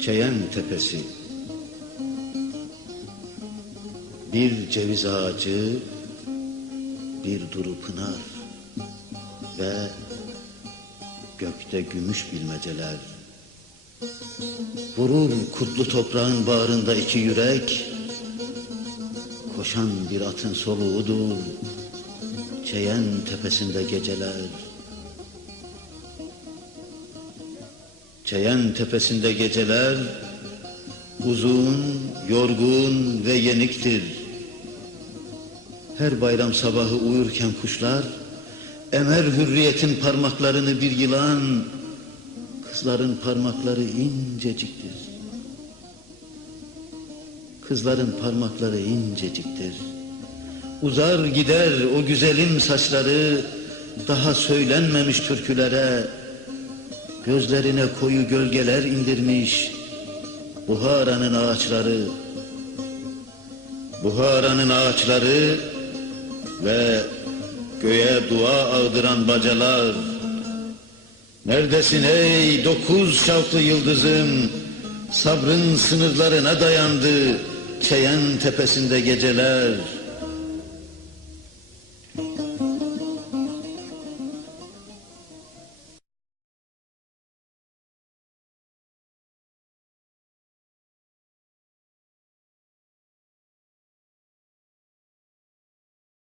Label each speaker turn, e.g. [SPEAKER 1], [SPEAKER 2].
[SPEAKER 1] Çeyen Tepesi Bir ceviz ağacı, bir duru pınar ve gökte gümüş bilmeceler. Vurur kutlu toprağın bağrında iki yürek, koşan bir atın soluğudur, Çeyen tepesinde geceler. Çeyen tepesinde geceler uzun, yorgun ve yeniktir. Her bayram sabahı uyurken kuşlar emer hürriyetin parmaklarını bir yılan, kızların parmakları inceciktir. Kızların parmakları inceciktir. Uzar gider o güzelim saçları daha söylenmemiş türkülere. Gözlerine koyu gölgeler indirmiş Buhara'nın ağaçları. Buhara'nın ağaçları ve göğe dua ağdıran bacalar. Neredesin ey dokuz şavklı yıldızım? Sabrın sınırlarına dayandı Çeyen tepesinde geceler